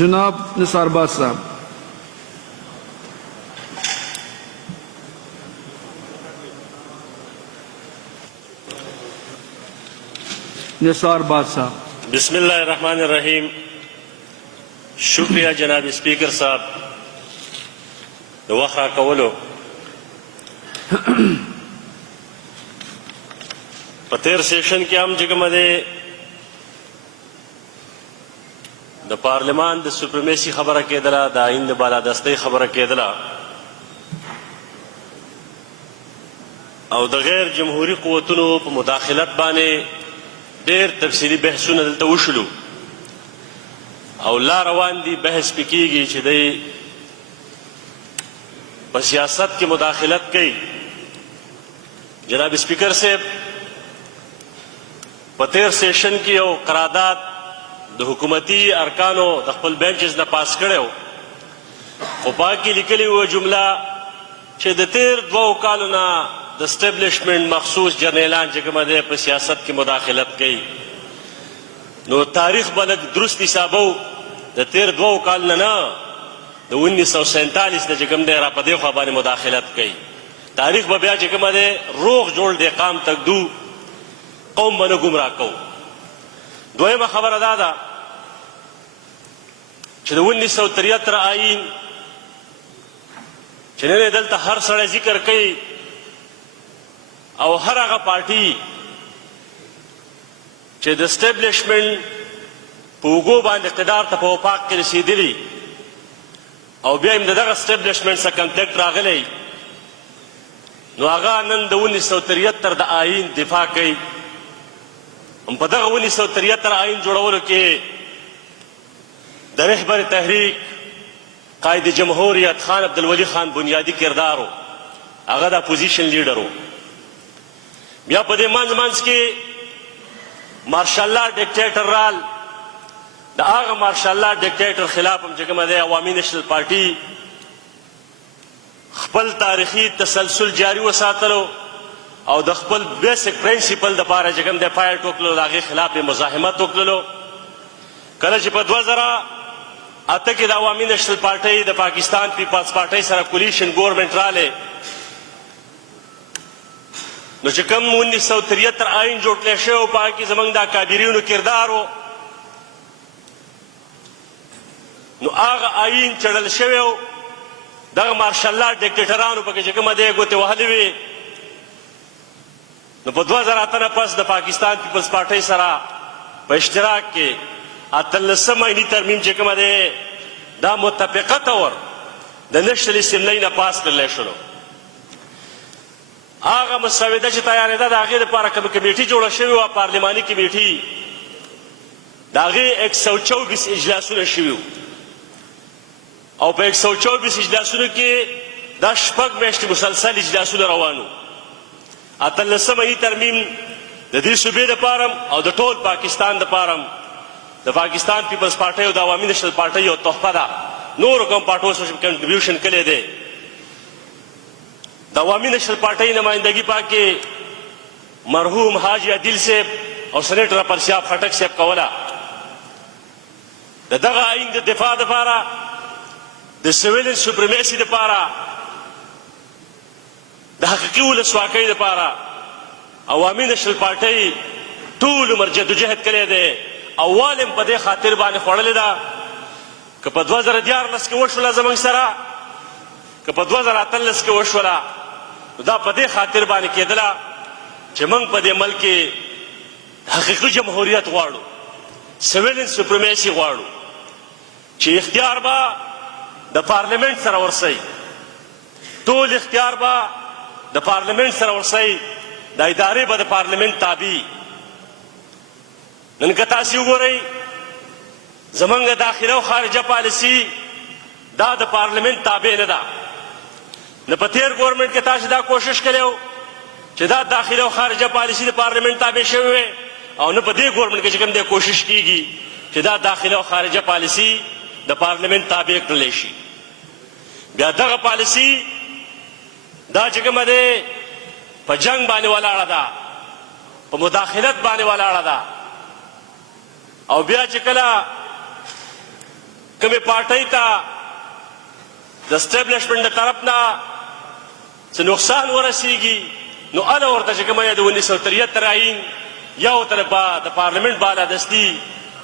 जनाब निसार बाज साहब। निसार बाज साहब। बिस्मिल्लाहिर्रहमानिर्रहीम। शुक्रिया जनाब स्पीकर साहब د وخت راکولو. په تیر سیشن کې هم چې کومه دی د پارلمان د سپریمیسي خبره کېدله، د آئین د بالادستۍ خبره کېدله او د غیر جمهوري قوتونو په مداخلت باندې ډېر تفصیلي بحثونه دلته وشلو او لا روان دي. بحث پې کېږي چې دی په سیاست کې مداخلت کوي. جناب سپیکر صاحب په تیر سیشن کې یو قرارداد د حکومتي ارکانو د خپل بینچز نه پاس کړی و، خو په هغه کې لیکلې وه جمله چې د تیر 2 کالو نه د اسټیبلیشمنټ مخصوص جرنیلان چې کومه دی په سیاست کې مداخلت کوي. نو تاریخ به لږ درست حسابو. د تیر 2 کال نه د 1947 نه چې کوم دی را په دې خوا باندې مداخلت کوي. تاریخ به بیا چې کومه دی روغ جوړ دی قام تکدو قوم به نه ګمراه کوو. دویمه خبره دا ده چې د 1973 آئین چې نن یې دلته هر سړی ذکر کوي او هر هغه پارټي چې د اسټیبلیشمنټ په اوږو باندې اقتدار ته په وفاق کې رسېدلي او بیا هم د دغه اسټیبلیشمنټ سره کنټیکټ راغلی، نو هغه نن د 1973 د آئین دفاع کوي. په دغه 1973 آئین جوړولو کې د رهبر تحریک قائد جمهوریت خان عبدالولي خان بنیادي کردار و. هغه د اپوزیشن لیډر و. بیا په دې منځ کې مارشال لا ډیکټیټر رال. د هغه مارشال لا ډیکټیټر خلاف هم چې کومه دی عوامي نیشنل پارټي خپل تاریخي تسلسل جاري وساتلو او د خپل بیسک پرنسپل دپاره چې کوم دی فایټ وکړلو، د هغې خلاف یې مزاحمت وکړلو. کله چې په 2008 کې د عوامي نیشنل پارټۍ د پاکستان پیپلز پارټۍ سره کولیشن ګورنمنټ رالی، نو چې کوم 1973 آئین جوړ کړی شوی و په هغه کې زموږ د اکابرینو کردار و. نو هغه آئین چړل شوی و، دغه مارشال لا ډیکټیټرانو پکې چې کومه دی ګوتې وهلې وې. نو په 2008 نه پس د پاکستان پیپلز پارټۍ سره په اشتراک کې 18 آئیني ترمیم چې کومه دی دا متفقه طور د نیشنل اسمبلۍ نه پاس کړلی شولو. هغه مسوده چې تیارېده د هغې دپاره کومه کمیټي جوړه شوې وه، پارلماني کمیټي، د هغې 124 اجلاسونه شوي وو او په 124 اجلاسونو کې دا 6 میاشتې مسلسل اجلاسونه روان وو. 18 آئیني ترمیم د دې صوبې دپاره او د ټول پاکستان دپاره د پاکستان پیپلز پارټۍ او د عوامي نیشنل پارټۍ یو تحفه ده. نورو کوم پارټیو سره کنټریبیوشن کړی دی. د عوامي نیشنل پارټۍ نمایندګي پاکې مرحوم حاجي عادل صاحب او سینیټر اپرسیاب خټک صاحب کوله. د دغه آئین د دفاع دپاره د سویلین سپریمیسي دپاره د حقیقي ولسواکۍ دپاره عوامي نیشنل پارټۍ ټول عمر جدوجهد کړی دی. اول هم په دې خاطر باندې خوړلې ده که په 2014 کې وشوله زموږ سره، که په 2018 کې وشوله، نو دا په دې خاطر باندې کېدله چې موږ په دې ملک کې حقیقي جمهوریت غواړو، سویلین سپریمیسي غواړو چې اختیار به د پارلمنټ سره ورسئ، ټول اختیار به د پارلمنټ سره ورسئ، د ادارې به د پارلمنټ تابع. نن که تاسې وګورئ زموږ داخله او خارجه پالیسي دا د پارلمنټ تابع نه ده. نه په تیر ګورنمنټ کې تاسې دا کوشش کړی و چې دا داخله او خارجه پالیسي د پارلمنټ تابع شوې وې، او نه په دې ګورنمنټ کې چې کوم دی کوشش کیږي چې دا داخله او خارجه پالیسي د پارلمنټ تابع کړلی شي. بیا دغه پالیسي دا چې کومه دی په جنگ باندې ولاړه ده، په مداخلت باندې ولاړه ده. او بیا چې کله کومې پارټۍ ته د اسټیبلشمنټ د طرف نه څه نقصان ورسیږي نو هله ورته چې کومه د 1973 آیین یا ورته د پارلمنټ بالادستي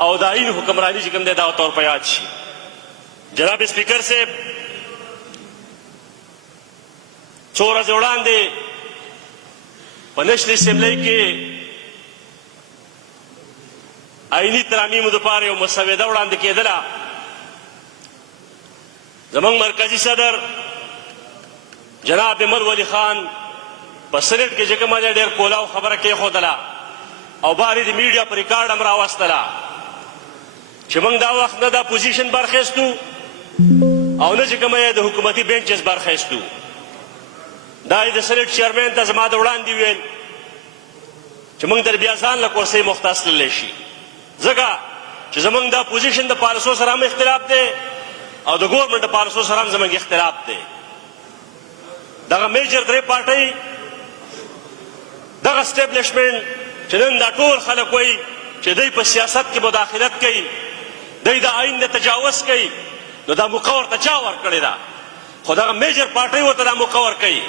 او د آیین حکمرانی چې کوم دی دا طور په یاد شي. جناب سپیکر صاحب څو ورځې وړاندې په نشنل اسمبلی کې آئینی ترامیم دپاره یو مسوده وړاندې کېدله. زمونږ مرکزي صدر جناب امر ولی خان په سنټ کې چې کومه دی ډېر کولاو خبره کېښودله او بارې د میډیا په ریکارډ هم راوستله چې موږ دا وخت نه دا پوزیشن برخیستو او نه چې کومه یې د حکومتي بینچز برخیستو. دا یې د سنټ چیرمین ته زما د وړاندې ویل چې موږ در بیا ځان له کرسۍ مختص تللی شي ځکه چې زموږ دا پوزیشن د پالیسو سره هم اختلاف دی او د ګورمنټ د پالیسو سره هم زموږ اختلاف دی. دغه میجر درې پارټۍ دغه اسټیبلشمنټ چې نن دا ټول خلک وایي چې دوی په سیاست کې مداخلت کوي دوی د آئین نه تجاوز کوي نو دا موقع ورته چا ورکړې ده؟ خو دغه میجر پارټۍ ورته دا موقع ورکوي.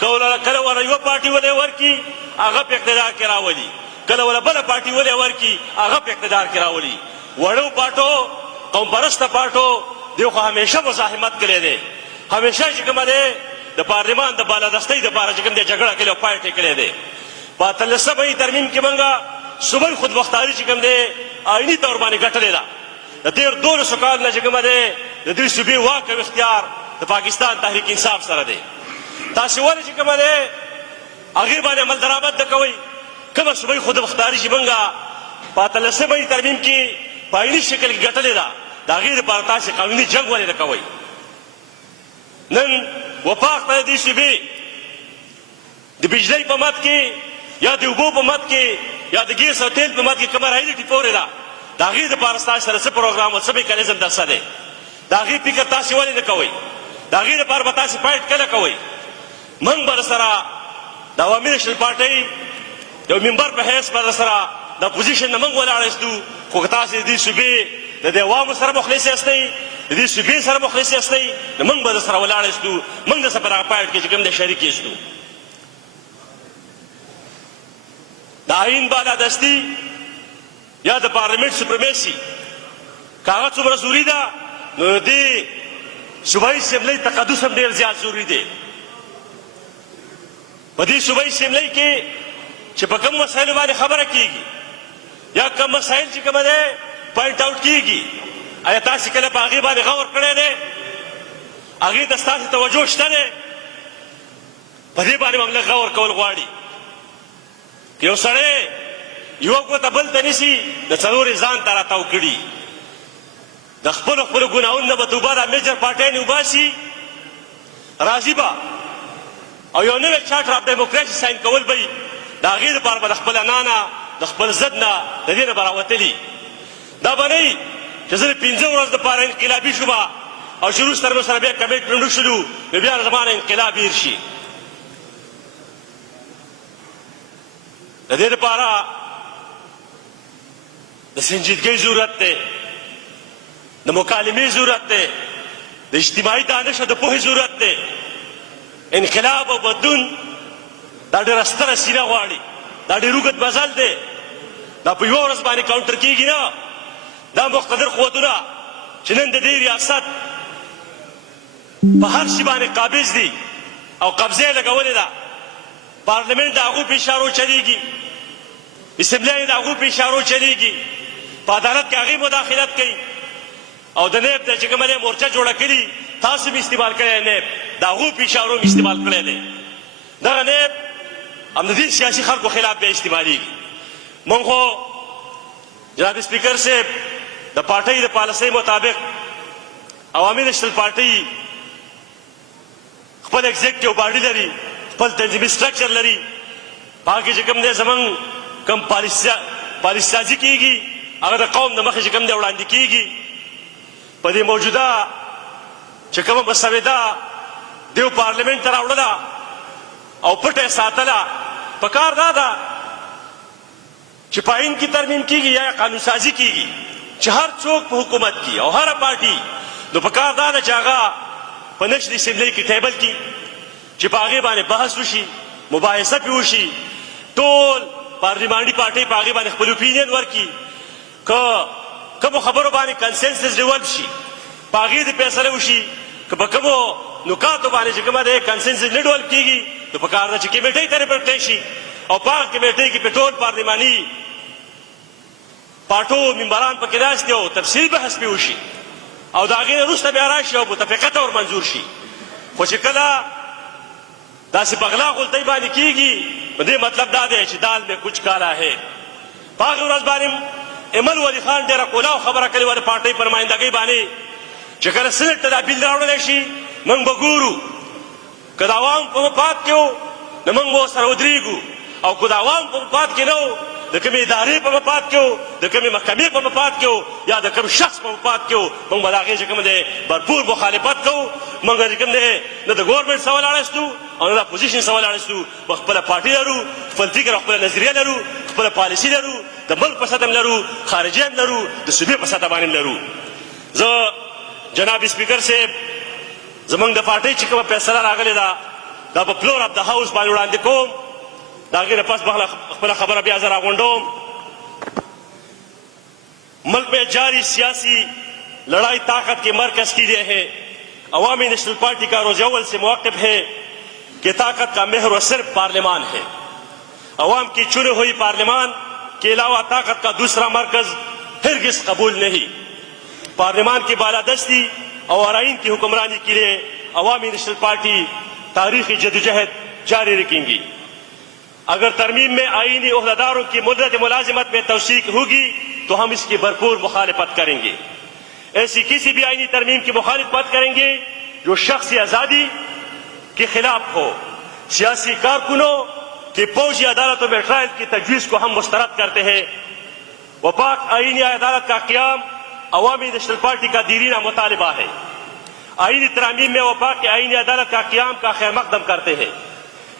کله وله یوه پارټي ولی ورکي هغه په اقتدار کې راولي، کله وله بله پارټي ولی ورکي هغه په اقتدار کې راولي. وړو پارټو قوم پرسته پارټو دوی خو همیشه مزاحمت کړی دی، همیشه چې کومه دی د پارلمان د بالادستۍ دپاره چې کوم دی جګړه کړې او پای ټې کړی دی. په 18 ترمیم کې موږ صوبوي خودمختاري چې کوم دی آئیني طور باندې ګټلې ده. د تېر 12 کال نه چې کومه دی د دې صوبې واک او اختیار د پاکستان تحریک انصاف سره دی. تاسې ولې چې کومه دی هغې باندې عمل درآمد نه کوئ؟ کومه صوبوي خودمختاري چې موږ په 18 ترمیم کې په آئیني شکل کې ګټلې ده د هغې دپاره تاسې قانوني جنګ ولې نه کوئ؟ نن وفاق ته د دې صوبې د بجلۍ په مد کې یا د اوبو په مد کې یا د ګیس او تیل په مد کې کومه رایلټي پورې ده د هغې دپاره ستاسو سره څه پروګرام او څه میکانیزم در څه دی؟ د هغې فکر تاسې ولې نه کوئ؟ د هغې دپاره به تاسې فایټ کله کوئ؟ موږ به سره د عوامي نیشنل پارټۍ یو ممبر په حیث به سره د پوزیشن نه موږ ولاړېستو. خو که تاسې د دې صوبې د دې عوامو سره مخلص یاستئ د دې صوبې سره مخلص یاستئ نو موږ به در سره ولاړېستو، موږ در سره په دغه فایټ کې چې کوم دی شریک یاستو. د آئین بالادستي یا د پارلمنټ سپریمیسي که هغه څومره ضروري ده نو د دې صوبایي اسمبلۍ تقدس هم ډېر زیات ضروري دی. په دې صوبایي اسمبلۍ کې چې په کوم مسایلو باندې خبره کېږي یا کوم مسایل چې کومه دی پوینټ آوټ کېږي آیا تاسې کله په هغې باندې غور کړی دی؟ هغې ته ستاسې توجه شته دی؟ په دې باندې هم لږ غور کول غواړي. یو سړی یوه ګوته بل ته نیسي د څلورې ځان ته راتاو کړي د خپلو ګناهونو نه به توبه دا میجر پارټۍ وباسي راضي به او یو نوی چارټر اف ډیموکراسي ساین کول به یي د هغې دپاره به د خپل انا نه د خپل ضد نه د دې نه به راوتلي. دا به نه وي چې زه د 5 ورځو دپاره انقلابي شوم او چې وروسته مو سره بیا کمیټمنټ وشلو نو بیا زما نه انقلاب هېر شي. د دې دپاره د سنجیدګۍ ضرورت دی، د مکالمې ضرورت دی، د اجتماعي دانش او د پوهې ضرورت دی. انقلاب او بدلون دا ډېره ستره سینه غواړي، دا ډېر اوږد مزل دی، دا په یوه ورځ باندې کاونټر کېږي نه. دا مقتدر قوتونه چې نن د دې ریاست په هر شي باندې قابض دي او قبضه یې لګولې ده. پارلمنټ د هغو په اشارو چلیږي، اسمبلی د هغو په اشارو چلیږي، په عدالت کې هغې مداخلت کوي او د نیب د چې کومه دی مورچه جوړه کړي تاسو هم استعمال کړی نیب د هغو په اشارو هم استعمال کړی دی. دغه نیب هم د دې سیاسي خلکو خلاف بیا استعمالیږي. موږ خو جناب سپیکر صاحب د پارټۍ د پالیسۍ مطابق عوامي نیشنل پارټۍ خپل ایگزیکټیو باډي لري، خپل تنظیمي سټرکچر لري. په هغه کې چې کوم دی زموږ کوم پالیسازي کېږي هغه د قوم د مخې چې کوم دی وړاندې کېږي. په دې موجوده چې کومه مسوده دیو پارلمنټ ته راوړله او پټه یې ساتله، پکار دا ده چې په آئین کې ترمیم کېږي یا قانون سازي کېږي چې هر څوک په حکومت کې او هر پارټي نو پکار دا ده چې هغه په نشر اسمبلی کې ټیبل کې چې په هغې باندې بحث وشي، مباحثه پې وشي، ټول پارلماني پارټۍ په هغې باندې خپل اوپینین ورکړي، که کومو خبرو باندې کنسنسس ډیولپ شي په هغې د فیصله وشي، که په کومو نکاتو باندې چې کومه د کنسنسس نه ډیولپ کېږي نو پکار ده چې کمیټۍ ته ریپورټ کړی شي او په هغه کمیټۍ کې په ټول پارلماني پارټو ممبران پکې ناست دي او تفصیلي بحث پې وشي او د هغې نه وروسته بیا راشي او متفقه طور منظور شي. خو چې کله داسې بغلا غلطۍ باندې کېږي نو دې مطلب دا دی چې دال میں کچھ کالا ہے. په هغې ورځ باندې ایمل ولی خان ډېره کولاو خبره کړې وه د پارټۍ په نمایندګۍ باندې چې کله سنټ ته دا بیل راوړلی شي موږ به ګورو که د عوام په مفاد کې و نو موږ به ورسره ودرېږو او که د عوام په مفاد کې نه و د کومې ادارې په مفاد کې و د کومې محکمې په مفاد کې و یا د کوم شخص په مفاد کې و موږ به د هغې چې کوم دی بھرپور مخالفت کوو. موږ چې کوم دی نه د ګورمنټ سره ولاړ استو او نه د اپوزیشن سره ولاړ استو، موږ خپله پارټي لرو، خپل فکر او خپله نظریه لرو، خپله پالیسي لرو، د ملک په سطح هم لرو، خارجي هم لرو، د صوبې په سطح باندې هم لرو. زه جناب سپیکر صاحب زمونږ د پارټۍ چې کومه فیصله راغلې ده دا په فلور اف د هاوس باندې وړاندې کوم. د هغې نه پس خپله خبره بیا زه راغونډوم. ملک میں جاری سیاسی لڑائی طاقت کے مرکز کے لیے ہے. عوامی نیشنل پارٹی کا روز اول سے موقف ہے کہ طاقت کا محور صرف پارلیمان ہے. عوام کی چنے ہوئی پارلیمان کے علاوہ طاقت کا دوسرا مرکز ہرگز قبول نہیں. پارلیمان کی بالادستی اور آئین کی حکمرانی کے لیے عوامی نیشنل پارٹی تاریخی جدوجہد جاری رکھیں گی. اگر ترمیم میں آئینی عہدیداروں کی مدت ملازمت میں توثیق ہوگی تو ہم اس کی بھرپور مخالفت کریں گے. ایسی کسی بھی آئینی ترمیم کی مخالفت کریں گے جو شخصی آزادی کے خلاف ہو. سیاسی کارکنوں کی فوجی عدالتوں میں ٹرائل کی تجویز کو ہم مسترد کرتے ہیں. وفاق آئینی عدالت کا قیام عوامی نیشنل پارٹی کا دیرینہ مطالبہ ہے. آئینی ترامیم میں وفاق آئینی عدالت کا قیام کا خیر مقدم کرتے ہیں.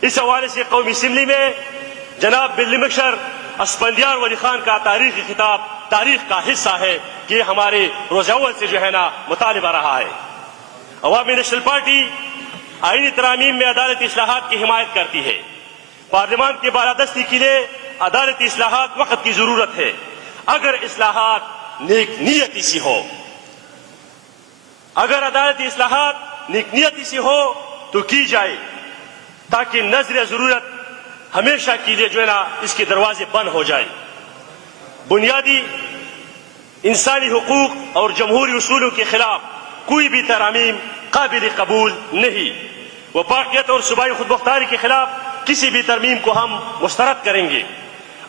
اس حوالے سے قومی اسمبلی میں جناب بلی مشر اسفندیار ولی خان کا تاریخی خطاب تاریخ کا حصہ ہے کہ یہ ہمارے روز اول سے جو ہے نا مطالبہ رہا ہے. عوامی نیشنل پارٹی آئینی ترامیم میں عدالتی اصلاحات کی حمایت کرتی ہے. پارلیمان کی بالادستی کے لیے عدالتی اصلاحات وقت کی ضرورت ہے. اگر اصلاحات نیک نیتی سے ہو اگر عدالتی اصلاحات نیک نیتی سے ہو تو کی جائے تاکہ نظر ضرورت ہمیشہ کے لیے جو ہے نا اس کے دروازے بند ہو جائے. بنیادی انسانی حقوق اور جمہوری اصولوں کے خلاف کوئی بھی ترامیم قابل قبول نہیں. وفاقیت اور صوبائی خود مختاری کے خلاف کسی بھی ترمیم کو ہم مسترد کریں گے.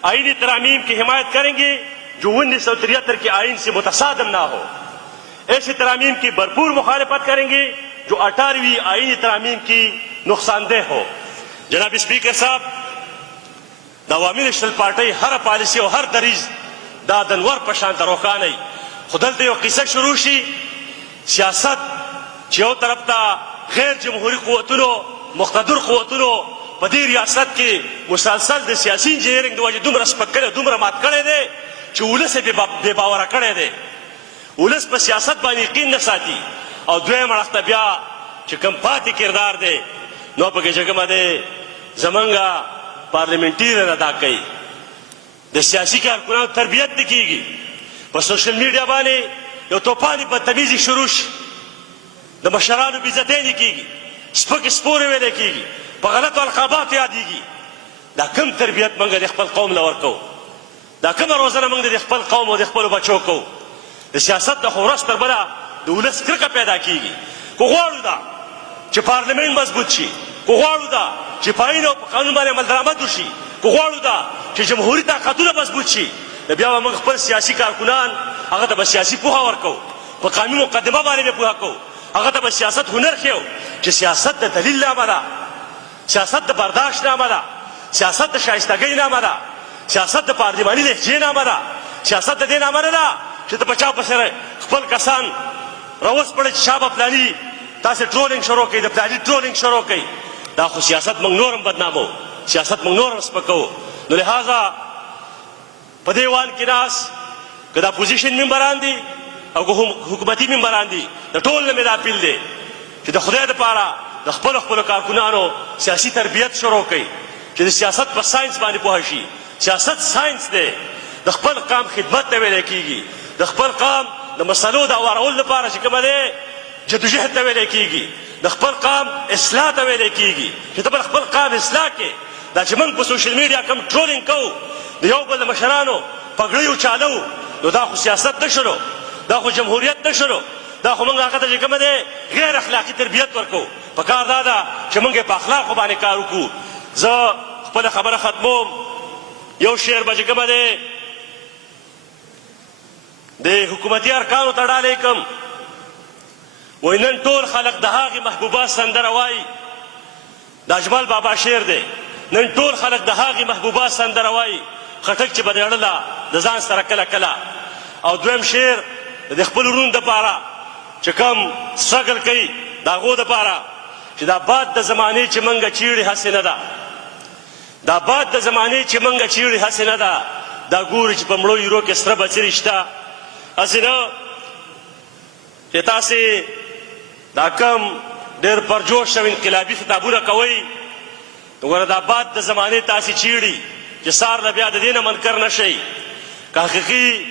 آئینی ترامیم کی حمایت کریں گے جو 1973 کے آئین سے متصادم نہ ہو. ایسی ترامیم کی بھرپور مخالفت کریں گے جو 18ویں آئینی ترامیم کی نقصان دہ ہو. جناب اسپیکر صاحب د عوامي نیشنل پارټۍ هر پالیسي او هر دریځ دا د انور په شان ته روښانه وي. خو دلته یو قصه شروع شي سیاست چې یو طرف ته غیر جمهوري قوتونو مقتدر قوتونو په دې ریاست کې مسلسل د سیاسي انجینرینګ د وجې دومره سپک کړی دومره مات کړی دی چې ولس یې بې باوره کړی دی. ولس په سیاست باندې یقین نه ساتي. او دویم اړخ ته بیا چې کوم پاتې کردار دی نو پکې چې کومه دی زمونږ پارلیمنټیرین ادا کوي. د سیاسي کارکنانو تربیت نه کېږي. په سوشل میډیا باندې یو توپاني بدتمیزي شروع شي. د مشرانو بېعزتۍ نه کېږي. سپکې سپورې ویلی کېږي. په غلطو القاباتو یادېږي. دا کوم تربیت موږ د خپل قوم له ورکوو؟ دا کومه روزنه موږ د خپل قوم او د خپلو بچو کوو؟ د سیاست نه خو ورځ تر بله د ولس کرکه پیدا کېږي. که غواړو دا چې پارلمنټ مضبوط شي، که غواړو دا چې په آئین او په قانون باندې عمل درآمد وشي، که غواړو دا چې جمهوري طاقتونه مضبوط شي، نو بیا به موږ خپل سیاسي کارکنان هغه ته به سیاسي پوهه ورکوو، په قانون مقدمه باندې به پوهه کوو، هغه ته به سیاست هنر ښیو چې سیاست د دلیل نامه ده، سیاست د برداشت نامه ده، سیاست د شایستګۍ نامه ده، سیاست د پارلماني لهجې نامه ده، سیاست د دې نامه نه ده چې ته په چا پسې خپل کسان راوسپړئ چې شا به فلاني تاسې ټرولینګ شروع کوئ، د فلاني ټرولینګ شروع کوئ. دا خو سیاست موږ نور هم بدنامو، سیاست موږ نور هم سپکوو. نو لہذا په دې ایوان کې ناست که د اپوزیشن ممبران دي او که حکومتي ممبران دي د ټول نه مې دا اپیل دی چې د خدای دپاره د خپلو کارکنانو سیاسي تربیت شروع کړي چې د سیاست په ساینس باندې پوه شي. سیاست ساینس دی. د خپل قام خدمت ته ویلی کېږي. د خپل قام د مسلو د اوارولو لپاره چې کومه دی جدوجهد ته ویلی کېږي. د خپل قام اصلاح ته ویلی کېږي چې ته به خپل قام اصلاح کې. دا چې موږ په سوشل میډیا کم ټرولینګ کوو د یو بل د مشرانو پګړۍ اچالو نو دا خو سیاست نه شلو. دا خو جمهوریت نه شلو. دا خو موږ هغه ته چې کومه دی غیر اخلاقي تربیت ورکوو. پکار دا ده چې موږ په اخلاقو باندې کار وکړو. زه خپله خبره ختموم. یو شعر به چې کومه دی د حکومتي ارکانو ته ډالۍ کړم. وایي نن ټول خلق د هغې محبوبه سندره وایي. د اجمل بابا شعر دی. نن ټول خلق د هغې محبوبه سندره وایي خټک چې به دې اړله د ځان سره کله کله. او دویم شعر د خپل ورونو دپاره چې کوم سټرګل کوي د هغو دپاره چې دا باد د زمانې چې منګه چیړې هسې نه ده. دا باد د زمانې چې منګه چیړې هسې نه ده. دا ګوري چې په مړو ایرو کې سره بڅري شته. هسې نه چې تاسې دا کم ډېر پرجوش او انقلابي خطابونه کوئ نو ګوره دا باد د زمانې تاسې چیړي چې سار نه بیا د دې نه منکر نه شئ. که حقیقي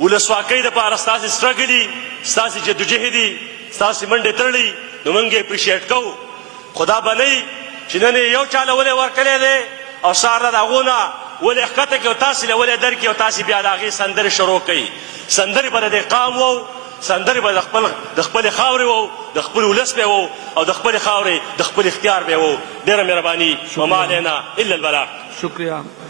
ولسواکۍ دپاره ستاسې سټرګل دي ستاسې جدوجهد دي ستاسې منډې تړلي نو موږ یې اپریشیټ کوو. خو دا به نه چې نن یې یو چاله ولې ورکړی دی او سهار نه د هغو نه ولې ښکته کړي او تاسې له ولې درکړي او تاسې بیا د هغې سندرې شروع کوئ. سندرې به د دې قام وو. سندرې به د خپلې خاورې وو. د خپل ولس به وو او د خپلې خاورې د خپل اختیار به وو. ډېره مهرباني وما علینا الا البلاغ. شکریہ.